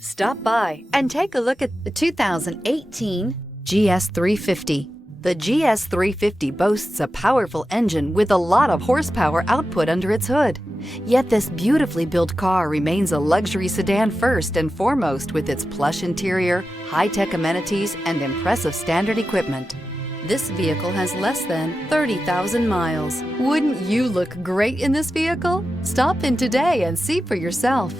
Stop by and take a look at the 2018 GS 350. The GS 350 boasts a powerful engine with a lot of horsepower output under its hood. Yet this beautifully built car remains a luxury sedan first and foremost with its plush interior, high-tech amenities, and impressive standard equipment. This vehicle has less than 30,000 miles. Wouldn't you look great in this vehicle? Stop in today and see for yourself.